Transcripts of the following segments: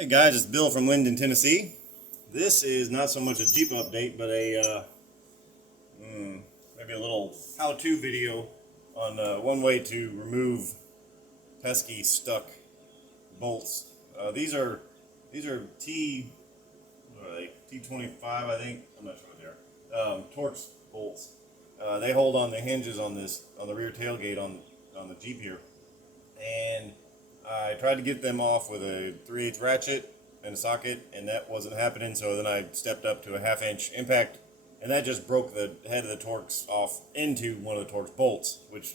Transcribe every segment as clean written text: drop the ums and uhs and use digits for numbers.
Hey guys, it's Bill from Linden, Tennessee. This is not so much a Jeep update, but maybe a little how-to video on one way to remove pesky stuck bolts. These are what are they? T25, I think. I'm not sure what they are. Torx bolts. They hold on the hinges on the rear tailgate on the Jeep here, and I tried to get them off with a 3/8 ratchet and a socket, and that wasn't happening. So then I stepped up to a 1/2 inch impact, and that just broke the head of the Torx off into one of the Torx bolts, which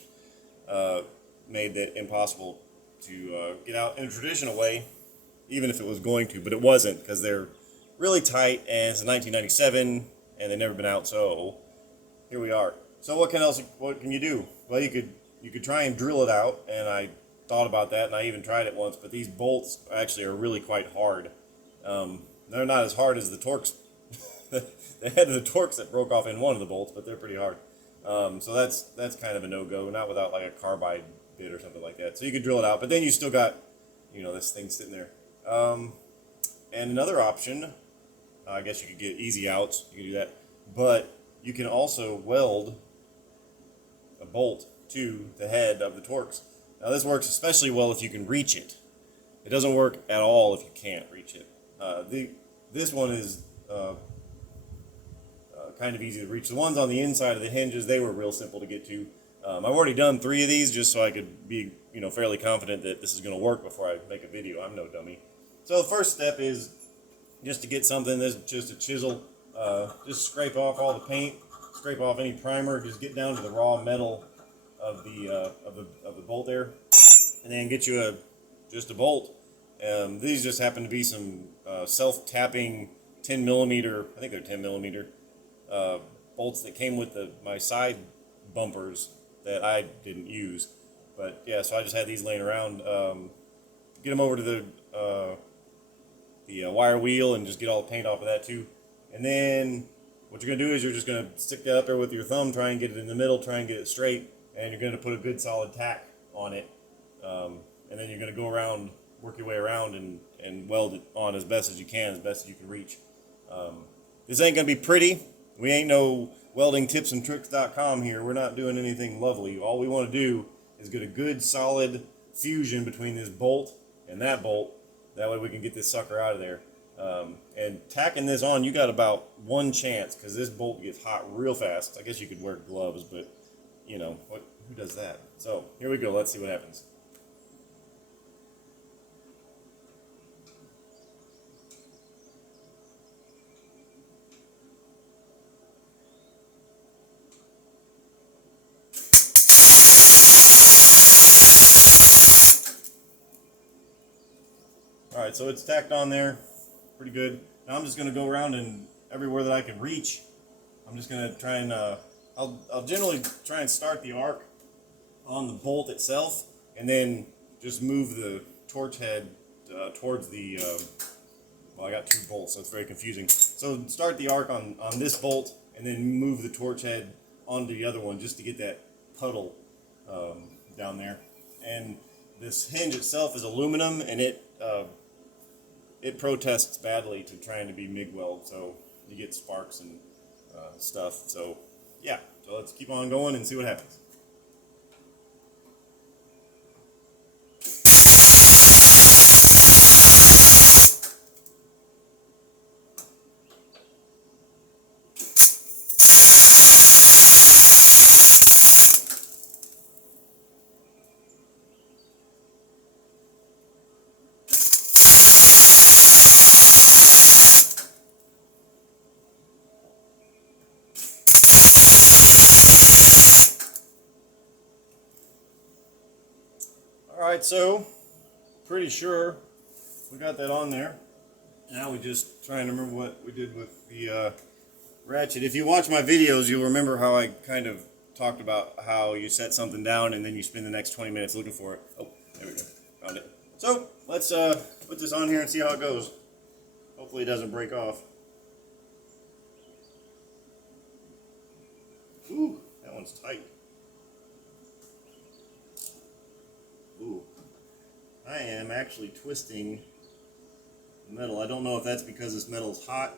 made that impossible to get out in a traditional way, even if it was going to. But it wasn't, because they're really tight, and it's a 1997, and they've never been out. So here we are. So what can you do? Well, you could try and drill it out, and I thought about that, and I even tried it once, but these bolts actually are really quite hard. They're not as hard as the Torx, the head of the Torx that broke off in one of the bolts, but they're pretty hard. So that's kind of a no-go, not without like a carbide bit or something like that. So you could drill it out, but then you still got, this thing sitting there. And another option, I guess you could get easy outs, you can do that, but you can also weld a bolt to the head of the Torx. Now this works especially well if you can reach it. It doesn't work at all if you can't reach it. This one is kind of easy to reach. The ones on the inside of the hinges, they were real simple to get to. I've already done 3 of these just so I could be fairly confident that this is going to work before I make a video. I'm no dummy. So the first step is just to get something that's just a chisel. Just scrape off all the paint, scrape off any primer, just get down to the raw metal of the bolt there, and then get you just a bolt. These just happen to be some self-tapping 10 millimeter, I think they're 10 millimeter bolts that came with my side bumpers that I didn't use. But yeah, so I just had these laying around. Get them over to the wire wheel and just get all the paint off of that too. And then what you're going to do is you're just going to stick that up there with your thumb, try and get it in the middle, try and get it straight, and you're going to put a good solid tack on it. And then you're going to go around, work your way around and weld it on as best as you can, as best as you can reach. This ain't going to be pretty. We ain't no weldingtipsandtricks.com here. We're not doing anything lovely. All we want to do is get a good solid fusion between this bolt and that bolt. That way we can get this sucker out of there. And tacking this on, you got about one chance, because this bolt gets hot real fast. I guess you could wear gloves, but who does that? So here we go. Let's see what happens. Alright, so it's tacked on there pretty good. Now I'm just going to go around, and everywhere that I can reach, I'm just going to try and, I'll generally try and start the arc on the bolt itself, and then just move the torch head towards the, well, I got 2 bolts, so it's very confusing. So start the arc on this bolt, and then move the torch head onto the other one just to get that puddle down there. And this hinge itself is aluminum, and it protests badly to trying to be MIG weld, so you get sparks and stuff. So yeah, so let's keep on going and see what happens. Alright, so pretty sure we got that on there. Now we just trying to remember what we did with the ratchet. If you watch my videos, you'll remember how I kind of talked about how you set something down and then you spend the next 20 minutes looking for it. Oh, there we go. Found it. So let's put this on here and see how it goes. Hopefully it doesn't break off. Ooh, that one's tight. Ooh. I am actually twisting metal. I don't know if that's because this metal is hot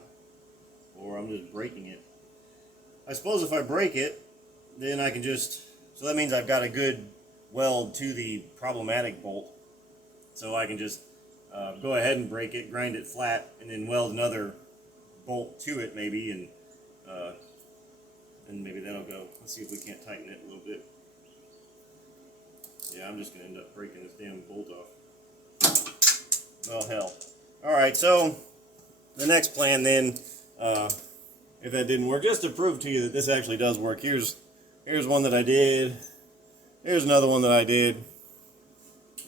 or I'm just breaking it. I suppose if I break it, then I can just, so that means I've got a good weld to the problematic bolt. So I can just go ahead and break it, grind it flat, and then weld another bolt to it maybe, and maybe that'll go. Let's see if we can't tighten it a little bit. Yeah, I'm just going to end up breaking this damn bolt off. Well, hell. Alright, so the next plan then, if that didn't work, just to prove to you that this actually does work, here's one that I did, here's another one that I did,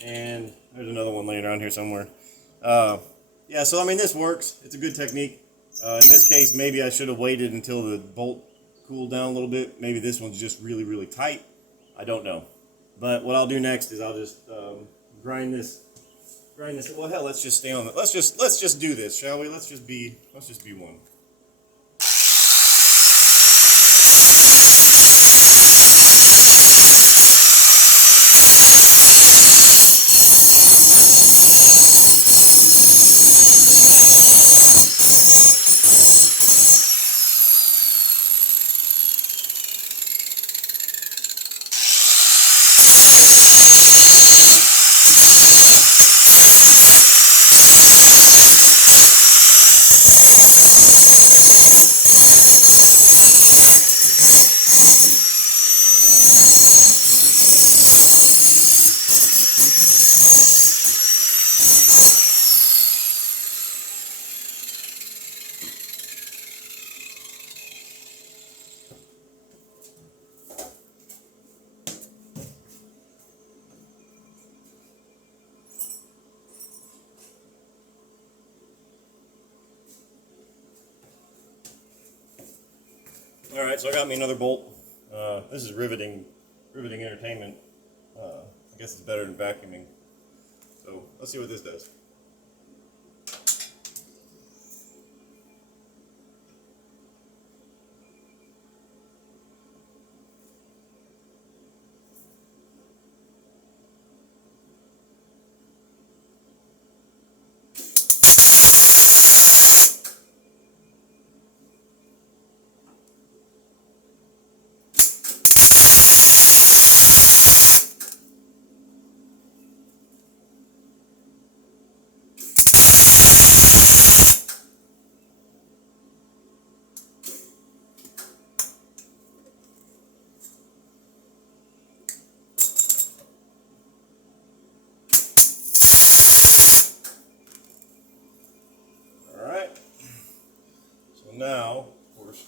and there's another one laying around here somewhere. Yeah, so I mean, this works. It's a good technique. In this case, maybe I should have waited until the bolt cooled down a little bit. Maybe this one's just really, really tight. I don't know. But what I'll do next is I'll just grind this. Well, hell, let's just stay on it. Let's just do this, shall we? Let's just be one. Alright, so I got me another bolt. This is riveting entertainment. I guess it's better than vacuuming. So let's see what this does. Now, of course,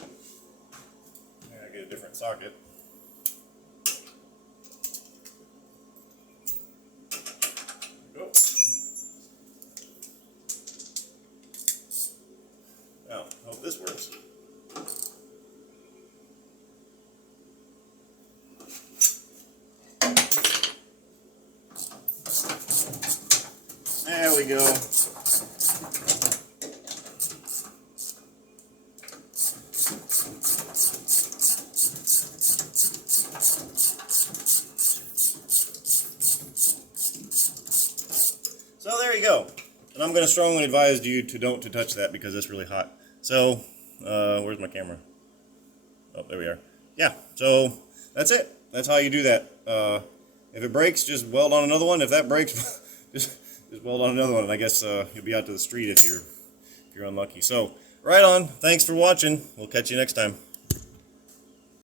I gotta get a different socket. There we go. Now, hope this works. There we go. So there you go. And I'm going to strongly advise you to don't touch that because it's really hot. So, where's my camera? Oh, there we are. Yeah, so that's it. That's how you do that. If it breaks, just weld on another one. If that breaks, just weld on another one. And I guess you'll be out to the street if you're unlucky. So, right on. Thanks for watching. We'll catch you next time.